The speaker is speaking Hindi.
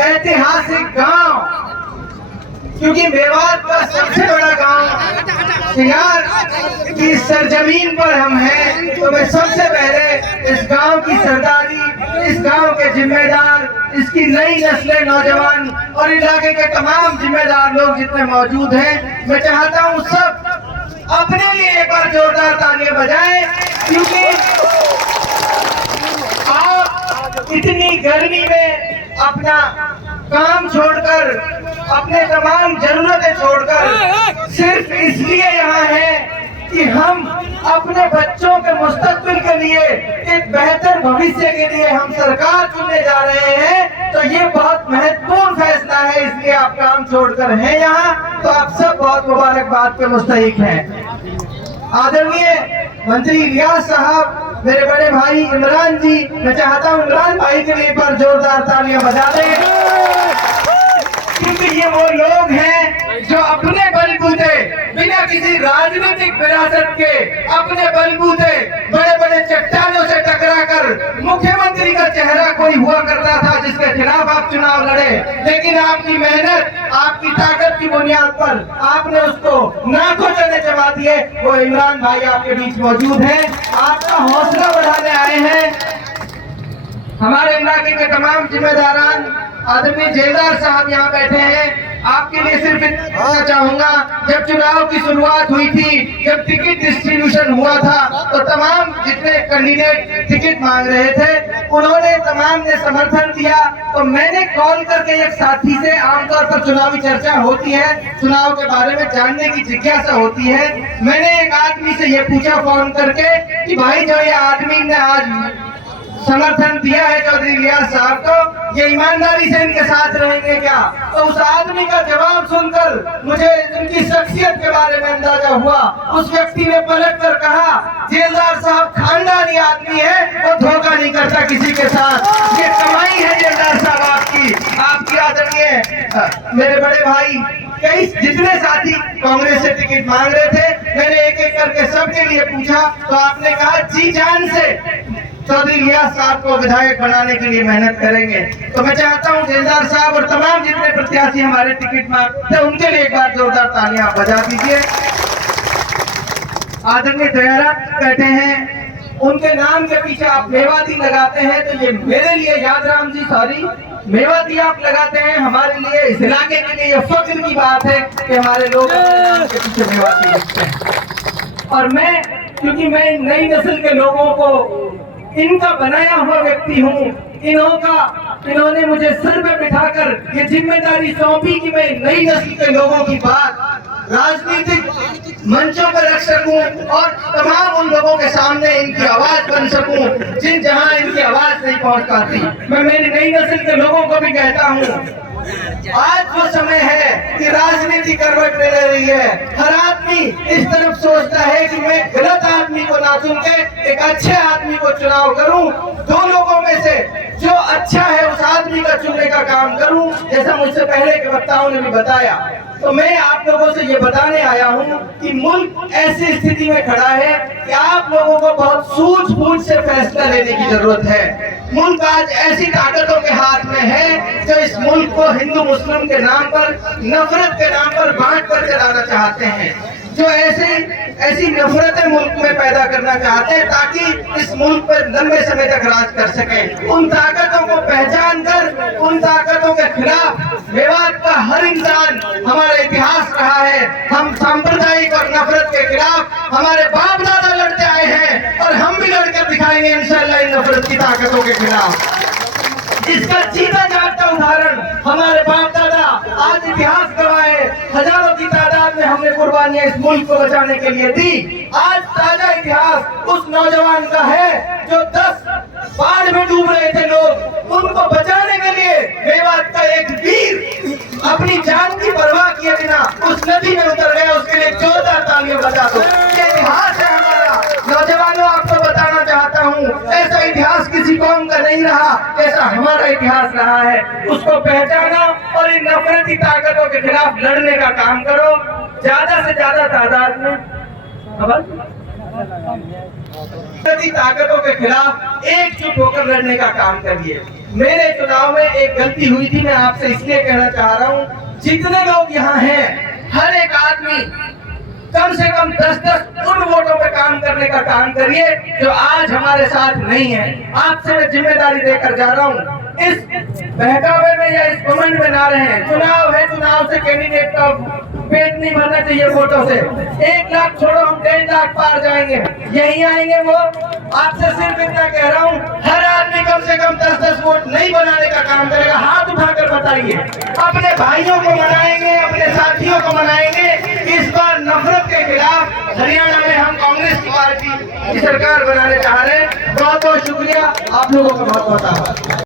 ऐतिहासिक गांव, क्योंकि मेवात का सबसे बड़ा गांव सिंगार की सरजमीन पर हम हैं, तो मैं सबसे पहले इस गांव की सरदारी, इस गांव के जिम्मेदार, इसकी नई नस्लें, नौजवान और इलाके के तमाम जिम्मेदार लोग जितने मौजूद हैं, मैं चाहता हूं सब अपने लिए एक बार जोरदार तालियां बजाएं, क्योंकि आप इतनी गर्मी में अपना काम छोड़कर, अपने तमाम जरूरतें छोड़कर सिर्फ इसलिए यहाँ हैं कि हम अपने बच्चों के मुस्तकबिल के लिए, एक बेहतर भविष्य के लिए हम सरकार चुनने जा रहे हैं। तो ये बहुत महत्वपूर्ण फैसला है, इसलिए आप काम छोड़कर हैं यहाँ, तो आप सब बहुत मुबारकबाद के मुस्तहिक हैं। आदरणीय मंत्री रियाज साहब, मेरे बड़े भाई इमरान जी, मैं चाहता हूँ इमरान भाई के लिए पर जोरदार तालियां बजा दें, क्योंकि ये वो लोग हैं जो अपने बलबूते, बिना किसी राजनीतिक विरासत के, अपने बलबूते बड़े बड़े चट्टानों से टकराकर, मुख्यमंत्री का चेहरा कोई हुआ करता था जिसके खिलाफ आप चुनाव लड़े, लेकिन आपकी मेहनत, आपकी ताकत की बुनियाद पर आपने उसको नाकों चने चबा दिए। वो इमरान भाई आपके बीच मौजूद हैं, आपका हौसला बढ़ाने आए हैं। हमारे इलाके के तमाम जिम्मेदारान, आदरणीय जेलदार साहब यहाँ बैठे हैं, आपके लिए सिर्फ इतना चाहूंगा, जब चुनाव की शुरुआत हुई थी, जब टिकट डिस्ट्रीब्यूशन हुआ था, तो तमाम जितने कैंडिडेट टिकट मांग रहे थे, उन्होंने तमाम ने समर्थन दिया। तो मैंने कॉल करके एक साथी से, आमतौर पर चुनावी चर्चा होती है, चुनाव के बारे में जानने की जिज्ञासा होती है, मैंने एक आदमी से ये पूछा फोन करके कि भाई जो ये आदमी ने आज समर्थन दिया है चौधरी रियाज साहब को, ये ईमानदारी से इनके साथ रहेंगे क्या? तो उस आदमी का जवाब सुनकर मुझे इनकी शख्सियत के बारे में अंदाजा हुआ। उस व्यक्ति ने पलट कर कहा, जेलदार साहब खानदानी आदमी है, वो धोखा नहीं करता किसी के साथ, ये कमाई है जेलदार साहब आपकी आदरणीय मेरे बड़े भाई। कई जितने साथी कांग्रेस से टिकट मांग रहे थे, मैंने एक एक करके सबके लिए पूछा, तो आपने कहा जी जान से चौधरी रियाज साहब को विधायक बनाने के लिए मेहनत करेंगे। तो मैं चाहता हूं जेलदार साहब और तमाम जितने प्रत्याशी हमारे टिकट मांगते हैं, उनके लिए एक बार जोरदार तालियां बजा दीजिए। आदरणीय दयारा बैठे हैं, उनके नाम के पीछे आप मेवाती लगाते हैं, तो ये मेरे लिए यादराम जी, सॉरी, मेवाती आप लगाते हैं, हमारे लिए, इस इलाके के लिए ये फख्र की बात है कि हमारे लोग नाम के पीछे मेवाती लिखते हैं। और मैं, क्योंकि मैं नई नस्ल के लोगों को इनका बनाया हुआ व्यक्ति हूँ, इन्होंने मुझे सर पे बिठाकर ये जिम्मेदारी सौंपी कि मैं नई नस्ल के लोगों की बात राजनीतिक मंचों पर रख सकूं और तमाम उन लोगों के सामने इनकी आवाज बन सकूं जहां इनकी आवाज नहीं पहुंच पाती। मैं मेरी नई नस्ल के लोगों को भी कहता हूं, आज जो समय है कि राजनीति करवट ले रही है, हर आदमी इस तरफ सोचता है कि मैं गलत आदमी को ना चुन के एक अच्छे आदमी को चुनाव करूं, दो लोगों में से जो अच्छा है उस आदमी का चुनने का काम करूं, जैसा मुझसे पहले के वक्ताओं ने भी बताया। तो मैं आप लोगों से ये बताने आया हूं कि मुल्क ऐसी स्थिति में खड़ा है कि आप लोगों को बहुत सूझबूझ से फैसला लेने की जरूरत है। मुल्क आज ऐसी ताकतों के हाथ में है जो इस मुल्क को हिंदू मुस्लिम के नाम पर, नफरत के नाम पर बांट कर चलाना चाहते हैं, जो ऐसी नफरतें मुल्क में पैदा करना चाहते हैं ताकि इस मुल्क पर लंबे समय तक राज कर सके। उन ताकतों को पहचान कर, उन ताकतों के खिलाफ मेवात का हर इंसान, हमारा इतिहास रहा है, हम सांप्रदायिक और नफरत के खिलाफ हमारे बाप दादा लड़ते आए हैं और हम भी लड़कर दिखाएंगे इंशाअल्लाह इन नफरत की ताकतों के खिलाफ। इसका जीता जागता उदाहरण हमारे बाप दादा आज इतिहास गवाह है, हजारों की तादाद में हमने कुर्बानियां इस मुल्क को बचाने के लिए दी। आज ताजा इतिहास उस नौजवान का है जो 10 बाढ़ में डूब रहे थे लोग, उनको बचाने के लिए मेवात का एक वीर अपनी जान की परवाह किए बिना उस नदी में उतर गया, उसके लिए जोरदार तालियां बजा दो। ये इतिहास है हमारा। नौजवानों, आपको बताना चाहता हूँ, ऐसा इतिहास किसी कौम का नहीं रहा ऐसा हमारा इतिहास रहा है। उसको पहचानो और इन नफरती ताकतों के खिलाफ लड़ने का काम करो। ज्यादा से ज्यादा तादाद में नफरती ताकतों के खिलाफ एकजुट होकर लड़ने का काम करिए। मेरे चुनाव में एक गलती हुई थी, मैं आपसे इसलिए कहना चाह रहा हूँ, जितने लोग यहाँ हैं हर एक आदमी कम से कम 10-10 उन वोटों पे काम करने का काम करिए जो आज हमारे साथ नहीं है। आपसे मैं जिम्मेदारी देकर जा रहा हूँ, इस बहकावे में या इस घमंड में ना रहें। चुनाव है, चुनाव से कैंडिडेट का पेट नहीं भरना चाहिए वोटों से। 1 लाख छोड़ो, हम 1.5 लाख पार जाएंगे, यही आएंगे वो। आपसे सिर्फ इतना कह रहा हूँ, हर आदमी कम से कम 10-10 वोट नहीं बनाने का काम करेगा। हाथ उठाकर बताइए, अपने भाइयों को मनाएंगे, अपने साथियों को मनाएंगे। इस बार नफरत के खिलाफ हरियाणा में हम कांग्रेस की पार्टी की सरकार बनाने चाह रहे हैं। बहुत बहुत शुक्रिया, आप लोगों का बहुत बहुत आभार।